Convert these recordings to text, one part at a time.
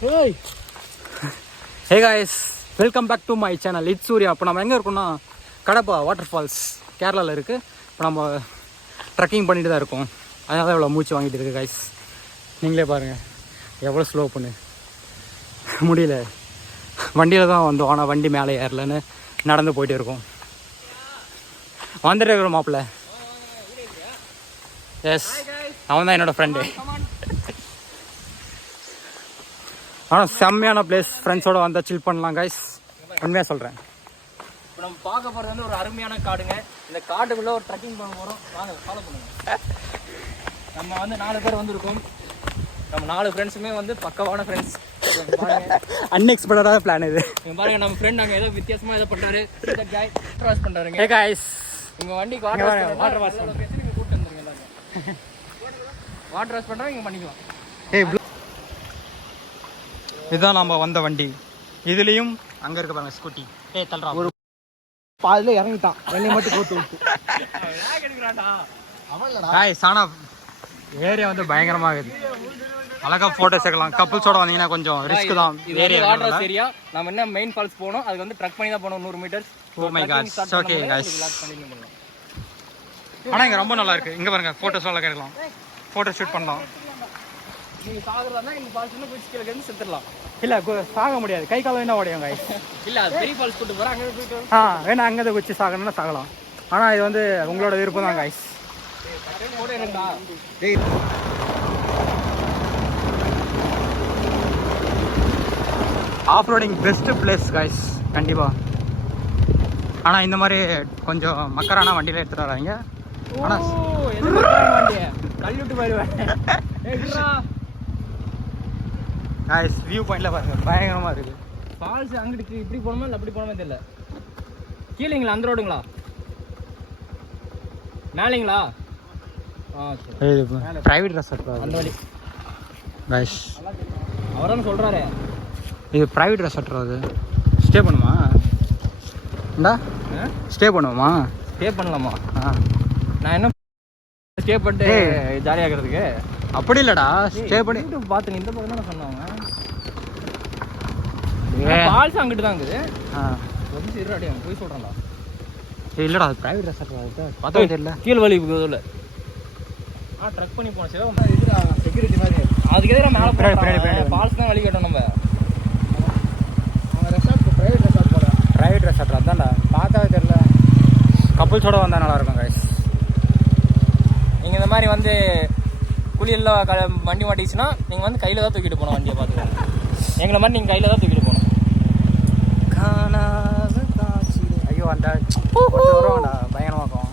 Hey guys, welcome back to my channel. It's Surya. இப்போ நம்ம எங்கே இருக்கோம்னா கடப்பா வாட்டர் ஃபால்ஸ் கேரளாவில் இருக்குது. இப்போ நம்ம ட்ரெக்கிங் பண்ணிட்டு தான் இருக்கோம். அதனால தான் இவ்வளோ மூச்சு வாங்கிட்டு இருக்கு கைஸ். நீங்களே பாருங்கள் எவ்வளோ ஸ்லோ பண்ணு முடியல. வண்டியில் தான் வந்தோம், ஆனால் வண்டி மேலே ஏறலன்னு நடந்து போயிட்டு இருக்கோம். வந்துட்டு இருக்கிறோம் மாப்பிள்ள. எஸ், அவன் தான் என்னோடய ஃப்ரெண்டு. ஆனால் செம்மையான பிளேஸ், ஃப்ரெண்ட்ஸோடு வந்தால் சில் பண்ணலாம் கைஸ், உண்மையாக சொல்கிறேன். இப்போ நம்ம பார்க்க போகிறது வந்து ஒரு அருமையான காடுங்க. இந்த காட்டுக்குள்ளே ஒரு ட்ரெக்கிங் பண்ண போகிறோம். வாங்க ஃபாலோ பண்ணுங்கள். நம்ம வந்து 4 பேர் வந்திருக்கோம். நம்ம 4 ஃப்ரெண்ட்ஸுமே வந்து பக்கவான ஃப்ரெண்ட்ஸ். அன்எக்ஸ்பெக்டடான பிளான் இது. பாருங்க, நம்ம ஃப்ரெண்ட் அங்கே ஏதோ வித்தியாசமாக ஏதோ பண்ணுறாரு. கிராஸ் பண்ணுறாருங்க. ஹே கைஸ், உங்கள் வண்டிக்கு வாட்டர் வாஷ் பண்ணுறோம். நீங்கள் கூப்பிட்டு வந்துருங்க எல்லாருமே. வாட்டர் வாஷ் பண்ணுறோம், இங்கே பண்ணிக்கலாம். இதுதான் நம்ம வந்த வண்டி. இதுலேயும் அங்கே இருக்க பாருங்க ஸ்கூட்டி. தள்ளுறா ஒரு பாதில் இறங்கிட்டான், வெள்ளை மட்டும் போட்டு விட்டு. காய்ஸ், ஆனால் ஏரியா வந்து பயங்கரமாக இருக்குது. அழகாக ஃபோட்டோஸ் எடுக்கலாம். கப்புள்ஸோட வந்தீங்கன்னா கொஞ்சம் ரிஸ்க் தான். ஏரியா நம்ம என்ன மெயின் ஃபால்ஸ் போகணும், அதுக்கு வந்து ட்ரக் பண்ணி தான் போகணும் 100 metres. Oh my God, okay guys. ஆனால் இங்கே ரொம்ப நல்லா இருக்குது. இங்கே பாருங்க, ஃபோட்டோஸ் எல்லாம் எடுக்கலாம், ஃபோட்டோ ஷூட் பண்ணலாம். நீங்கள் சாகுறதா இந்த ஃபால்ஸ் குச்சி கீழே இருந்து செத்துடலாம். இல்லை, சாக முடியாது, கை காலம் என்ன உடையும் காய். இல்லை, அது பெரிய ஃபால்ஸ் கூட்டு போகிறோம், அங்கே போயிட்டு வேணா அங்கே குச்சி சாகணும்னா சாகலாம். ஆனால் இது வந்து உங்களோட விருப்பம் தான் guys. Of roading best place guys, கண்டிப்பாக. ஆனால் இந்த மாதிரி கொஞ்சம் மக்கரான வண்டியில் எடுத்துகிட்டு வராங்க. ஆனால் வண்டியை கல்விட்டு போயிடுவேன். காய்ஸ், வியூ பாயிண்ட்ல பாருங்க, பயங்கரமாக இருக்குது. ஃபால்ஸ் அங்கிட்டு இப்படி போகணுமா இல்லை அப்படி போகணுமே தெரியல. கீழேங்களா, அந்த ரோடுங்களா, மேலேங்களா? சரி, ப்ரைவேட் ரெசார்ட் அந்த வழி காய்ஸ். அவரான சொல்கிறாரு இது ப்ரைவேட் ரெசார்ட். அது ஸ்டே பண்ணுமா? இந்தா ஸ்டே பண்ணுவோமா? ஸ்டே பண்ணலாமா? நான் என்ன ஸ்டே பண்ணிட்டு ஜாலியாகிறதுக்கு அப்படி இல்லைடா, ஸ்டே பண்ணி பார்த்து இந்த பக்கம் தானே சொன்னாங்க. ஃபால்ஸ் அங்கிட்டு தான் இருக்குது. வந்து இருடாடி, அவங்க போய் சொல்கிறாங்களா? இல்லைடா, அது ப்ரைவேட் ரெசார்ட். பார்த்தா தெரியல, கீழ் வழி இல்லை. ட்ரக் பண்ணி போனோம் சார், செக்யூரிட்டி மாதிரி. அதுக்கு எதிராக மேலே போகிறோம். ஃபால்ஸ் தான் வழி கேட்டோம் நம்ம. ரெசார்ட் ப்ரைவேட் ரெசார்ட் போல. ப்ரைவேட் ரெசார்ட் அதான்டா, பார்த்தா தெரியல. கப்புள்ஸோட வந்தால் நல்லாயிருக்கும் கைஸ். நீங்கள் இந்த மாதிரி வந்து குளியெல்லாம் வண்டி மாட்டிச்சுன்னா நீங்கள் வந்து கையில் தான் தூக்கிட்டு போகணும் வண்டியை. பார்த்துக்கோங்க, எங்களை மாதிரி நீங்கள் கையில் தான் தூக்கிட்டு போகணும். ஐயோ, அந்த வருவாங்கடா, பயங்கரமாக இருக்கும்.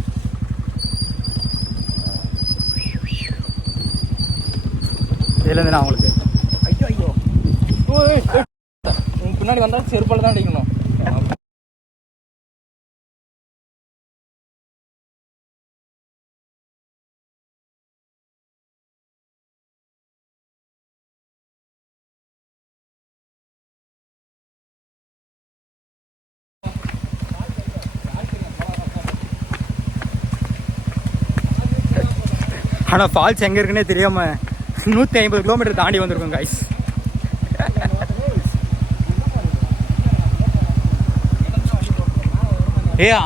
இதுலேருந்து நான் உங்களுக்கு ஐயோ ஐயோ பின்னாடி வந்தால் செருப்பால் தான் அடிக்கணும். ஆனால் ஃபால்ஸ் எங்கே இருக்குன்னே தெரியாமல் 150 கிலோமீட்டர் தாண்டி வந்திருக்கோம் கைஸ்.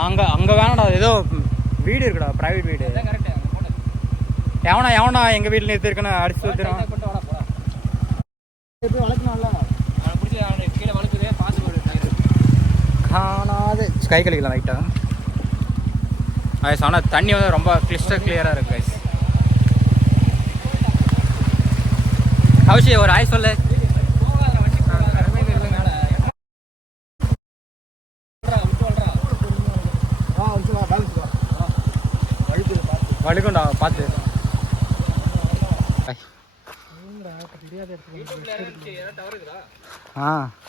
அங்கே வேணாடா, ஏதோ வீடு இருக்குடா, ப்ரைவேட் வீடு. எவனா எங்கள் வீட்டில் நிறுத்திருக்குன்னு அடிச்சு வந்துடும். காணாது ஸ்கை கழிக்கலாம் லைட்டாக கைஸ். ஆனால் தண்ணி வந்து ரொம்ப கிளியராக இருக்குது கைஸ். கௌஷி, ஒரு ஆய் சொல்லு. வலிக்கும்டா, பார்த்து.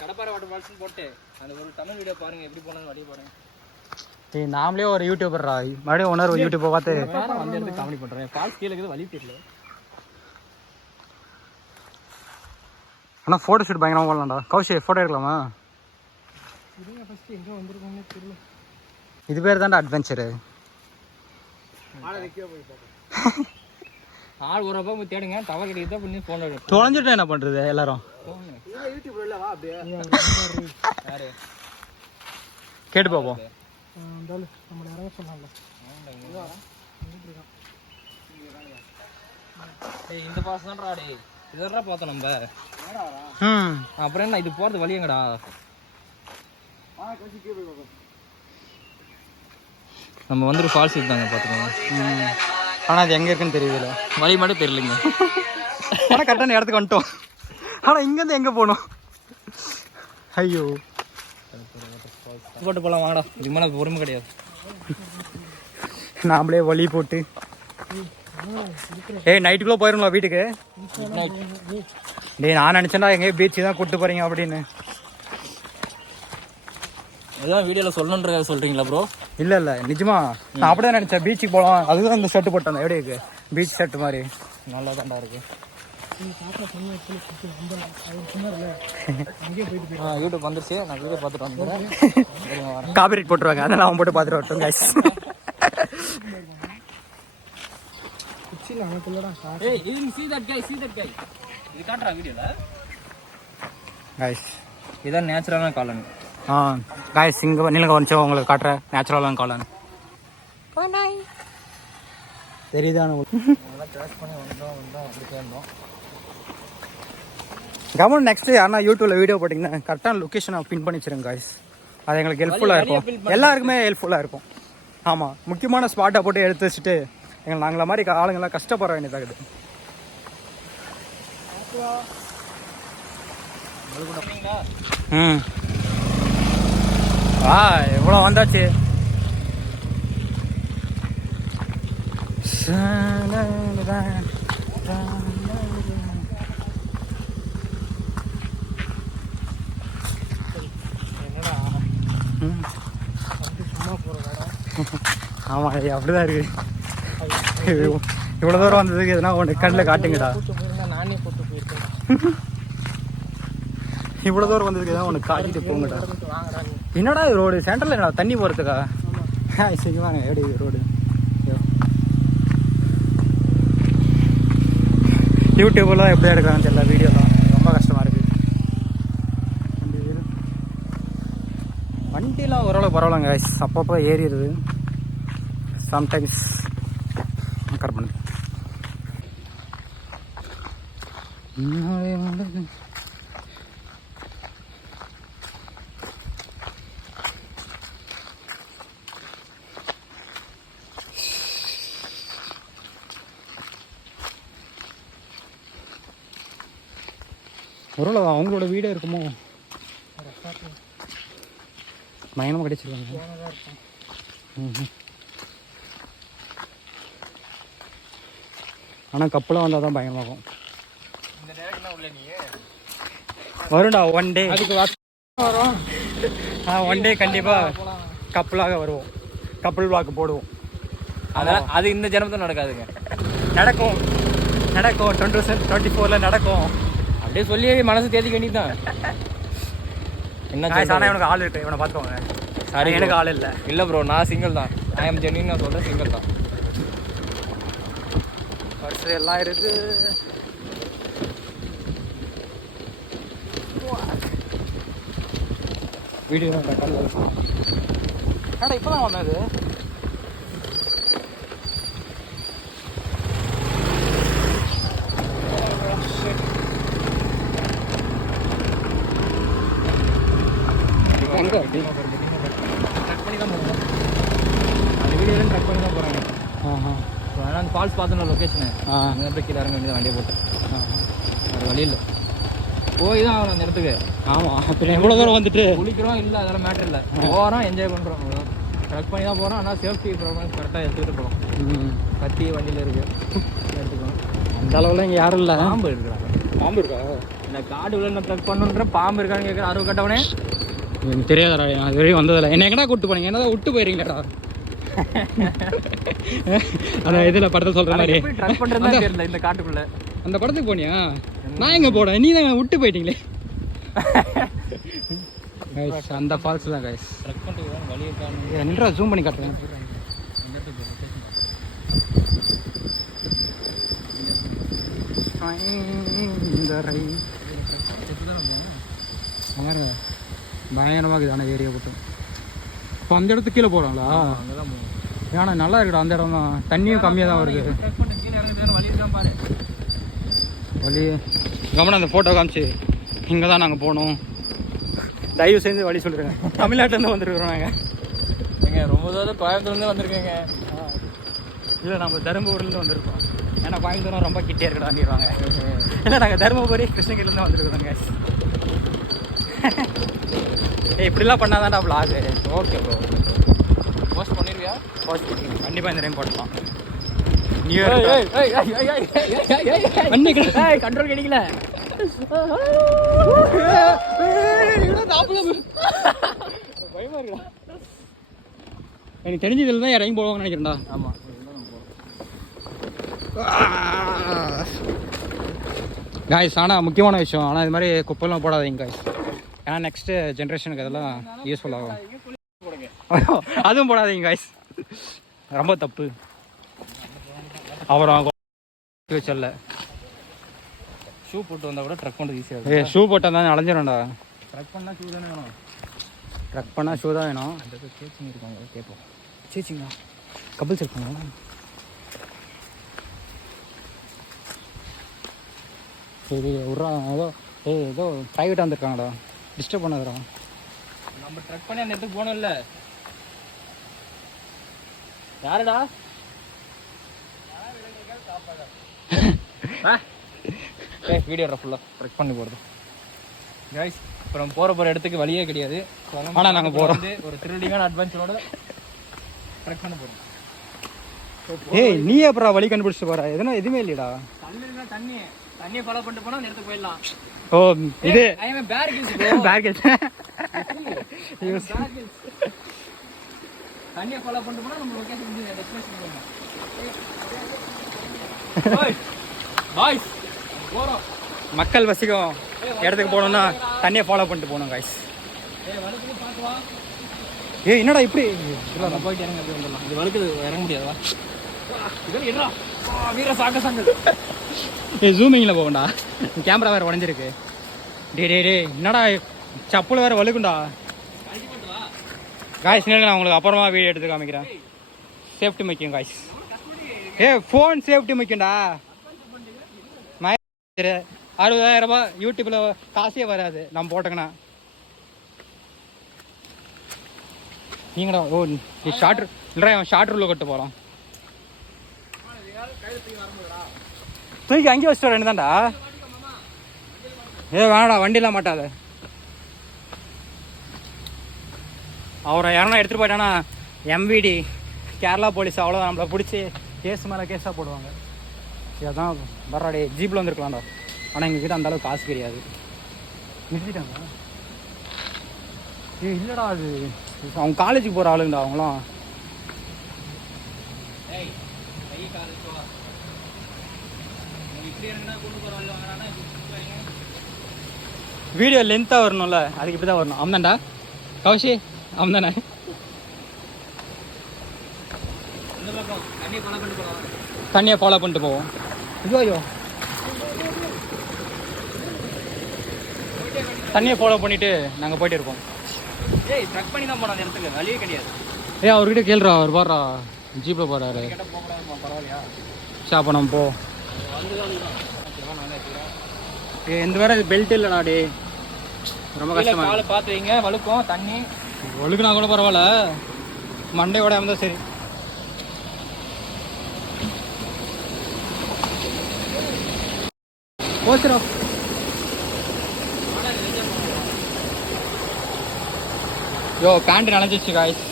கடப்பாறை வாட்டர் ஃபால்ஸ் போட்டு அந்த ஒரு தமிழ் வீடியோ பாருங்க, எப்படி போனது வழி பாருங்க. நாமளே ஒரு யூடியூபர்ரா, மறுபடியும் ஒன்று யூடியூப்பை பார்த்து வந்து எடுத்து காமெடி பண்ணுறேன். ஃபால்ஸ் கீழே இருக்குது, வழி தெரியல. ஆனால் ஃபோட்டோ ஷூட் பயங்கரமாக போடலாம்டா. கௌஷி, ஃபோட்டோ எடுக்கலாமா? எங்கே வந்திருக்கோங்க தெரியல. இது பேர் தான்டா அட்வென்ச்சரு. ஆள் ஒரு ரூபா போய் தேடுங்க தவறு கிடைக்குதா பண்ணி ஃபோன் எடுத்து தொலைஞ்சிட்டு என்ன பண்ணுறது எல்லாரும் யாரு கேட்டு பார்ப்போம். டேய் இந்த பாஸ் தான்டா டேய் இதெல்லாம் பார்த்தோம் நம்ம. ம் அப்புறம் என்ன இது போகிறது வழி எங்கடா? நம்ம வந்துட்டு ஃபால்ஸ் இருந்தாங்க பார்த்துக்கோங்க. ஆனால் அது எங்கே இருக்குன்னு தெரியல, வழி மட்டும் தெரியலைங்க. ஆனால் கரெக்டான இடத்துக்கு வந்துட்டோம். ஆனால் இங்கேருந்து எங்கே போகணும்? ஐயோ போட்டு போகலாம் வாங்கடா, இது மேலே பொறுமை கிடையாது. நாமளே வழி போட்டு நைட்டுக்குள்ளே போயிடுங்களா வீட்டுக்கு? டேய் நான் நினச்சேன்டா எங்கேயும் பீச்சு தான் கூப்பிட்டு போகிறீங்க அப்படின்னு. இதுதான் வீடியோவில் சொல்லணுன்ற சொல்கிறீங்களா ப்ரோ? இல்லை இல்லை நிஜமா நான் அப்படி தான் நினச்சேன், பீச்சுக்கு போகலாம். அதுதான் இந்த ஷர்ட் போட்டேன், எப்படி இருக்கு பீச் ஷர்ட் மாதிரி, நல்லா தான்டா இருக்கு. யூடியூப் வந்துருச்சு, நான் வீடியோ பார்த்துட்டு வந்துடுறேன். காப்பிரைட் போட்டுருவாங்க, அதனால அவன் போட்டு பார்த்துட்டு வரட்டும் கைஸ். இது காட்டுறா வீடியோவில் கைஸ். இதான் நேச்சுரலான காலன். கைஸ் இங்கே நிலங்க வந்துச்சு உங்களுக்கு காட்டுறேன் நேச்சுரலான காளான். தெரியுதான கவர்மெண்ட் நெக்ஸ்ட் யாருன்னா யூடியூப்ல வீடியோ போட்டிங்கன்னா கரெக்டான லொக்கேஷனை பின் பண்ணி வச்சிருங்க கைஸ். அது எங்களுக்கு ஹெல்ப்ஃபுல்லாக இருக்கும், எல்லாருக்குமே ஹெல்ப்ஃபுல்லாக இருக்கும். ஆமாம், முக்கியமான ஸ்பாட்டை போட்டு எடுத்து வச்சுட்டு நாங்கள மாதிரி ஆளுங்கெல்லாம் கஷ்டப்பட வேண்டியதாகுது. ம் எவ்வளோ வந்தாச்சு. ஆமாம் அப்படிதான் இருக்கு. இவ்வளோ தூரம் வந்ததுக்கு எதுனா ஒன்று கண்ணில் காட்டுங்கடா. நானே போட்டு போயிருக்கேன். இவ்வளோ தூரம் வந்ததுக்கு எதாவது ஒன்று காட்டிட்டு போங்கடா. என்னடா இது ரோடு சென்டரில் என்னடா தண்ணி போகிறதுக்கா? சரி வாங்க, எப்படி ரோடு யூடியூப்லாம் எப்படியா எடுக்கிறாங்க தெரியல, வீடியோலாம் ரொம்ப கஷ்டமாக இருக்குது. வண்டிலாம் ஓரளவு பரவாயில்லங்க கைஸ், அப்பப்போ ஏறிடுது சம்டைம்ஸ். கரெக்ட் பண்ணு. ஒருவேளை அவங்களோட வீடே இருக்குமோ? பயணமாக கிடைச்சிருக்காங்க. ஆனால் கப்பலாக வந்தால் தான் பயங்கரமாகும். வரும்டா ஒன் டே, அதுக்கு வரும். ஒன் டே கண்டிப்பாக கப்பலாக வருவோம், கப்பல் வாக்கு போடுவோம். அதான் அது இந்த ஜனத்தில் நடக்காதுங்க. நடக்கும் நடக்கும் 2024 நடக்கும். அப்படியே சொல்லி மனசு தேதிக்க வேண்டியதுதான். என்ன ஆனால் இவனுக்கு ஆள் இருக்கு, இவனை பார்த்துக்கோங்க. சரி எனக்கு ஆள் இல்லை. இல்லை ப்ரோ, நான் சிங்கிள் தான். ஐ எம் ஜென்யூன், நான் சொல்கிறேன் சிங்கிள் தான். பர்ஸ் எல்லாம் இருக்கு. வீடியோ தான் இப்போ தான் வந்தது. எங்கே ட்ரக் பண்ணி தான் போகிறோம், அந்த வீடியோலாம் ட்ரக் பண்ணி தான் போகிறாங்க. ஸோ அதனால் அந்த ஃபால்ஸ் பார்த்தோம் லொக்கேஷனு. அங்கே போய் கீழே இறங்க வேண்டியது, வண்டியை போட்டு அது வழி இல்லை, போய் தான் ஆகணும் அந்த இடத்துக்கு. ஆமாம், அப்புறம் எவ்வளோ தூரம் வந்துட்டு குளிக்கிறோம் இல்லை, அதெல்லாம் மேட்ரு இல்லை. போகிறோம், என்ஜாய் பண்ணுறோம், ட்ரக் பண்ணி தான் போகிறோம். ஆனால் சேஃப்டி ப்ராப்ளம் கரெக்டாக எடுத்துகிட்டு போகிறோம். கத்தி வண்டியில் இருக்குது, எடுத்துக்கணும். அந்த அளவுல இங்கே யாரும் இல்லை. பாம்பு இருக்கிறாங்க. பாம்பு இருக்கா? இந்த காடு உள்ள நான் ட்ரக் பண்ணுன்ற பாம்பு இருக்கான்னு கேட்குற அறுவை கட்டவனே. எனக்கு தெரியாதடா, அது வரையும் வந்ததில்லை. என்ன எங்கடா கூப்பிட்டு போனீங்க? என்னதான் விட்டு போயிருங்களேடா அந்த இதில் படத்தை சொல்கிற மாதிரி ட்ரக் பண்ணுறதா தெரியல இந்த காட்டுக்குள்ளே. அந்த படத்துக்கு போனியா? நான் எங்கே போனேன்? நீ தான் விட்டு போயிட்டீங்களே. அந்த ஃபால்ஸ் தான் கைஸ். ட்ரக் பண்ணுறது வழியை காணும். நின்றா ஜூம் பண்ணி காட்டுறேன். இந்த ரயில் பயங்கரமாக இருக்குது ஆனால் ஏரியா போட்டு இப்போ அந்த இடத்துக்கு கீழே போகிறாங்களா? ஏன்னா நல்லா இருக்குடா அந்த இடம் தான். தண்ணியும் கம்மியாக தான் வருது. வழி கவனம் அந்த ஃபோட்டோ காமிச்சு இங்கே தான் நாங்கள் போனோம். தயவு செஞ்சு வழி சொல்லிடுங்க. தமிழ்நாட்டிலேருந்து வந்துருக்குறோம் நாங்கள். ஏங்க ரொம்ப தூரம் கோயம்புத்தூர்லேருந்து வந்திருக்கேங்க. இல்லை நம்ம தருமபுரிலேருந்து வந்திருக்கோம். ஏன்னா கோயம்புத்தூரம் ரொம்ப கிட்டே இருக்கடான்னுறாங்க. இல்லை நாங்கள் தருமபுரி கிருஷ்ணகிரிலேருந்து வந்துருக்குறோங்க. இப்படிலாம் பண்ணாதான்டா vlog. ஓகே ப்ரோ, போஸ்ட் பண்ணிடுவியா? போஸ்ட் பண்ணிடுங்க கண்டிப்பாக. இந்த டைம் போடலாம். நியூ இயர் கண்ட்ரோல் கிடைக்கல. பயமா இருக்குடா. எனக்கு தெரிஞ்சதுல தான் இறங்கி போவாங்கன்னு நினைக்கிறேன்டா. ஆமாம், காய்ஸ் ஆனால் முக்கியமான விஷயம், ஆனால் இது மாதிரி குப்பைலாம் போடாதீங்க காய்ஸ். ஏன்னா நெக்ஸ்ட்டு ஜென்ரேஷனுக்கு அதெல்லாம் யூஸ்ஃபுல் ஆகும். அதுவும் போடாதீங்க காய்ஸ், ரொம்ப தப்பு. அப்புறம் ஃபியூச்சரில் ஷூ போட்டு வந்தால் கூட ட்ரக் பண்ணுறது ஈஸியாக ஷூ போட்டால் தான் அலைஞ்சிடும்டா. ட்ரக் பண்ணால் ஷூ தானே வேணும். ட்ரக் பண்ணால் ஷூ தான் வேணும். அந்த சேச்சிங் இருக்காங்க, கேட்போம். சேச்சிங்களா? கபில்ஸ் இருக்காங்களா? சரி விட்றா. ஏதோ ப்ரைவேட்டாக வந்துருக்காங்கடா, டிஸ்டர்ப் பண்ணாதடா. நம்ம ட்ரக் பண்ணி அந்த இடத்துக்கு போனோம் இல்லை? யாருடா? வீடியோ ஃபுல்லாக ட்ரெக் பண்ணி போகிறது கைஸ். அப்புறம் போகிற இடத்துக்கு வழியே கிடையாது. ஆனால் நாங்கள் போகிறோம் ஒரு த்ரில்லிங்கான அட்வென்ச்சரோட ட்ரெக் பண்ண போகிறோம். ஏய் நீ அப்புறம் வழி கண்டுபிடிச்சிட்டு போகிற? எதுவுமே இல்லையடா. தண்ணியை ஃபாலோ பண்ணிட்டு போனால் அந்த இடத்துக்கு போயிடலாம். ஓ இது பேர்கில்ஸ். தண்ணியை ஃபாலோ பண்ணிட்டு போனால் நம்ம லொக்கேஷன் டெஸ்டினேஷன் போயிடலாம். பாய்ஸ் போகிறோம். மக்கள் வசிக்கும் இடத்துக்கு போகணுன்னா தண்ணியை ஃபாலோ பண்ணிட்டு போகணும் காய்ஸ். ஏய் என்னடா இப்படி போயிட்டு இறங்க அப்படி வந்துடலாம். இது வழுக்குது, இறங்க முடியாதா? இதெல்லாம் வீர சாங்க. ஏய் ஜூமிங்கில் போகண்டா, கேமரா வேறு உடஞ்சிருக்கு. டே என்னடா சப்புல வேறு வழுக்குண்டா காய்ஸ். நான் உங்களுக்கு அப்புறமா வீடியோ எடுத்து காமிக்கிறேன். சேஃப்டி முக்கியம் காய்ஸ். Phone safety முக்கியம்டா. 60,000 ரூபாய் யூடியூப்ல காசே வராது நம்ம போட்டோங்கண்ணா. நீங்கடா ஓ ஷார்ட் இல்லைடா, அவன் ஷார்ட் ரூலில் கட்டு போகலாம். தூக்கி அங்கேயே வச்சுட்டு வரேன் தான்டா. வேணாடா வண்டிலாம் மாட்டாத. அவரை யாரா எடுத்துகிட்டு போயிட்டானா எம்விடி கேரளா போலீஸ் அவ்வளோ நம்மளை பிடிச்சி கேஸ் மேலே கேஸாக போடுவாங்க. அதான் வர்றாடே ஜீப்பில் வந்துருக்கலாம்டா. ஆனால் எங்ககிட்ட அந்த அளவுக்கு காசு கிடையாது. நிறுத்திட்டாங்க. இல்லைடா அது அவங்க காலேஜுக்கு போகிற ஆளுங்கடா அவங்களாம். வீடியோ லென்த்தாக வரணும்ல, அதுக்கு இப்படி தான் வரணும். அவன்தான்டா கௌஷி, அவன் தானே. தண்ணியை ஃபாலோ பண்ணிட்டு போவோம். ஐயோ தண்ணியை ஃபாலோ பண்ணிட்டு நாங்கள் போயிட்டு இருக்கோம். ட்ரக் பண்ணி தான் போனோம் அந்த இடத்துக்கு, வழியே கிடையாது. அவர்கிட்ட கேள்றா, அவர் பாடுறா ஜீப்பில் போகிறாரு. பரவாயில்லையா? அப்போ நம்ம போ. இந்த வேற பெல்ட் இல்லைடா டே, ரொம்ப கஷ்டமா. காலை பார்த்து வைங்க, வழுக்கும் தண்ணி. வழுக்குனா கூட பரவாயில்ல, மண்டையோட இருந்தால் சரி. போச்சுரா. யோ பேண்ட் நனைஞ்சிச்சு காய்ஸ்.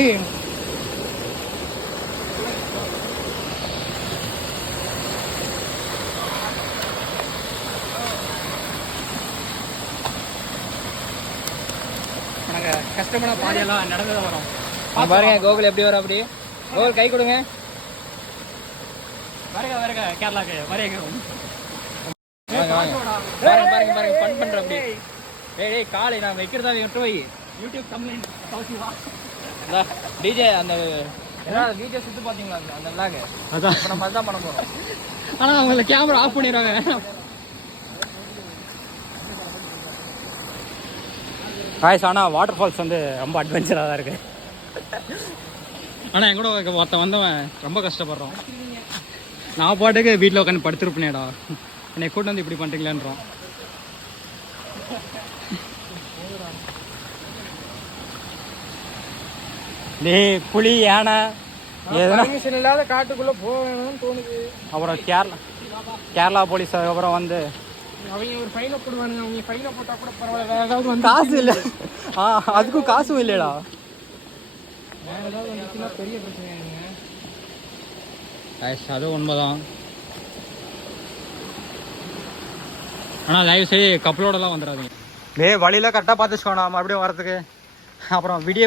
ஏய் நாங்கள் கஷ்டமான பாதையெல்லாம் நடந்து தான் வரோம். பாருங்க கோகுல் எப்படி வரும். அப்படி கோகுல் கை கொடுங்க. வரங்க கேரளாக்கு வரங்க. பாருங்க ஃபன் பண்ற. அப்படி ஏய் காலை நான் வைக்கிறதா விட்டு வை. யூடியூப் கம்ப்ளைண்ட் கௌசி வா. டிஜே அந்த ஏன்னா வீடியோ சுற்றி பார்த்தீங்களா அந்த லாக் அதான் இப்போ நம்ம அதுதான் பண்ண போகிறோம். ஆனால் அவங்கள கேமரா ஆஃப் பண்ணிடுவாங்க. காய்ஸ் ஆனால் வாட்டர் ஃபால்ஸ் வந்து ரொம்ப அட்வென்ச்சராக தான் இருக்குது. ஆனால் என் கூட ஒருத்தன் வந்தவன் ரொம்ப கஷ்டப்படுறான். நான் பாட்டுக்கு வீட்டில் உட்காந்து படுத்துருப்பேனேடா, என்னை கூட்டு வந்து இப்படி பண்ணுறீங்களான்றான். டேய் புலி யானை எதுனா பர்மிஷன் இல்லாத காட்டுக்குள்ளே போகணும்னு தோணுது. அப்புறம் கேரளா போலீஸ் அதுக்கப்புறம் வந்து அவங்க ஒரு ஃபைனை போடுவானுங்க. அவங்க ஃபைனை போட்டால் கூட பரவாயில்ல, வேறு ஏதாவது வந்து காசு இல்லை. அதுக்கும் காசும் இல்லைடா. வேறு ஏதாவது வந்துச்சுன்னா பெரிய பிரச்சனையாங்க. அது உண்மைதான். ஆனால் தயவு செய்து கப்பலோடலாம் வந்துடாதீங்க. வழியில் கரெக்டாக பார்த்து வச்சுக்கோண்ணா மறுபடியும் வரதுக்கு. அப்புறம் விடிய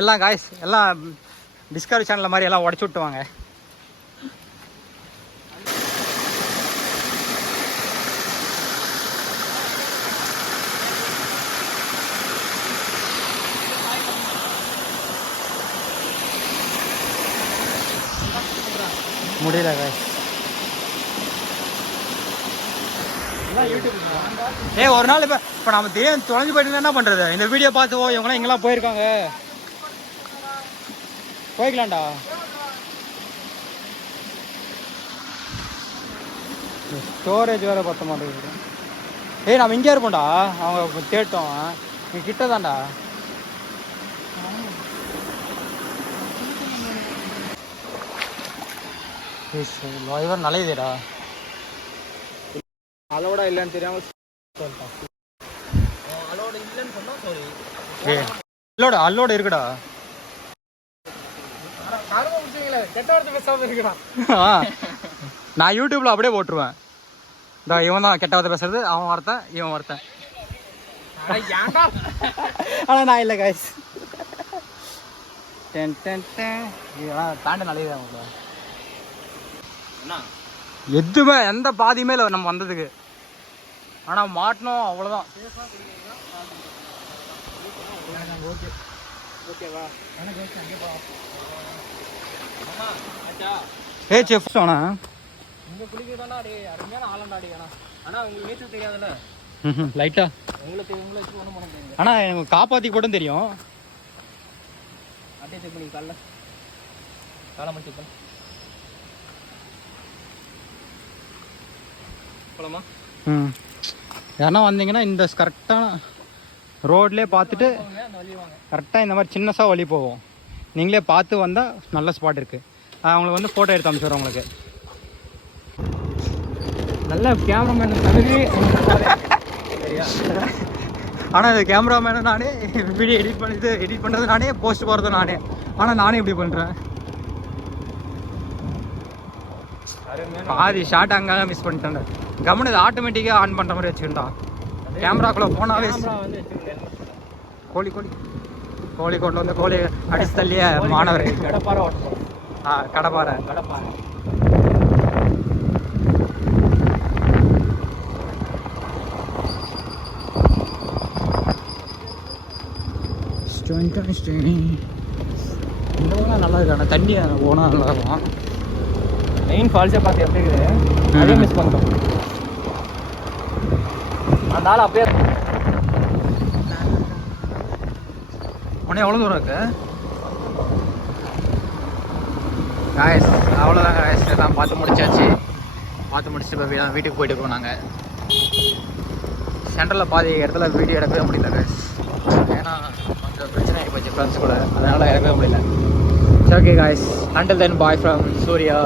எல்லாம் காய்ஸ் எல்லாம் டிஸ்கவரி சேனலில் மாதிரி எல்லாம் உடச்சி விட்டுவாங்க. முடியல காய்ஸ். ஒரு நாள் இப்போ நம்ம தெரியும் தொலைஞ்சு போயிட்டு என்ன பண்ணுறது? இந்த வீடியோ பார்த்துவோ இவங்களாம் இங்கெல்லாம் போயிருக்காங்க, போய்க்கலாம்டா. ஸ்டோரேஜ் வேறு பற்ற மாட்டேங்குது. நம்ம இங்கே இருப்போம்டா, அவங்க கேட்டோம் இங்கே கிட்ட தான்டா. இவர் நல்லதுடா. அலோடா இல்லைன்னு தெரியாமல் சொல்லிட்டான். அலோட இல்லைன்னு சொன்னால் சாரி. அல்லோட இருக்குடா. கெட்ட வார்த்தை பேசாமல் இருக்குடா. நான் யூடியூப்ல அப்படியே போட்டுருவேன். இந்த இவன் தான் கெட்ட வார்த்தை பேசுறது, அவன் வார்த்தை இவன் வார்த்தை. ஆனால் நான் இல்லை காய்ஸ். தாண்டி நல்லதுதான். எதுவுமே எந்த பாதியுமே இல்லை நம்ம வந்ததுக்கு. ஆனால் மாட்டினோம் அவ்வளோதான். செஃப் சொன்னா இங்கே குளிக்கிறதானா அடி அருமையான ஆலண்டாடி. ஆனால் உங்களுக்கு நீச்சல் தெரியாதுல்ல. லைட்டா உங்களுக்கு ஒன்றும் பண்ண தெரியும். ஆனால் எனக்கு காப்பாற்றி கூட தெரியும். அப்படியே செக் பண்ணி காலம் செக் பண்ணி போலாமா? யாருன்னா வந்தீங்கன்னா இந்த கரெக்டான ரோட்லேயே பார்த்துட்டு கரெக்டாக இந்த மாதிரி சின்னசாக வழி போவோம். நீங்களே பார்த்து வந்தால் நல்ல ஸ்பாட் இருக்குது. அவங்களுக்கு வந்து ஃபோட்டோ எடுத்து அனுப்பிச்சுடுறோம் உங்களுக்கு. நல்ல கேமராமேன் தகுதி. ஆனால் இது கேமராமேனை நானே, வீடியோ எடிட் பண்ணுறது நானே, போஸ்ட் போகிறது நானே. ஆனால் நானே இப்படி பண்ணுறேன். பாதி ஷார்ட் அங்கே மிஸ் பண்ணிட்டேன். கவனம் இது ஆட்டோமேட்டிக்காக ஆன் பண்ணுற மாதிரி வச்சுக்கிட்டா. கேமராக்குள்ளே போனாவே கோழிக்கோட்டில் வந்து கோழி அடிச்சு தள்ளிய மாணவர் கடப்பாறை. கடப்பாறை. இந்த நல்லா இருக்கு. ஆனால் தண்ணி போனால் நல்லா இருக்கும். மெயின் ஃபால்ஸை பார்த்து எப்படி இருக்குது அதே மிஸ் பண்ணிட்டோம். அதனால அப்படியே உடனே எவ்வளோ தூரம் இருக்கு காய்ஸ்? அவ்வளோதான் காய்ஸ், எல்லாம் பார்த்து முடிச்சாச்சு. பார்த்து முடிச்சுட்டு இப்போ வீட்டுக்கு போயிட்டு இருக்கோம். நாங்கள் சென்டரில் பாதி இடத்துல வீடியோ எடுக்கவே முடியல காய்ஸ். ஏன்னா கொஞ்சம் பிரச்சனை ஆகி போச்சு ஃப்ரெண்ட்ஸ் கூட, அதனால் எடுக்கவே முடியல. Okay guys, until then bye from Surya.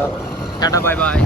Tata, bye bye.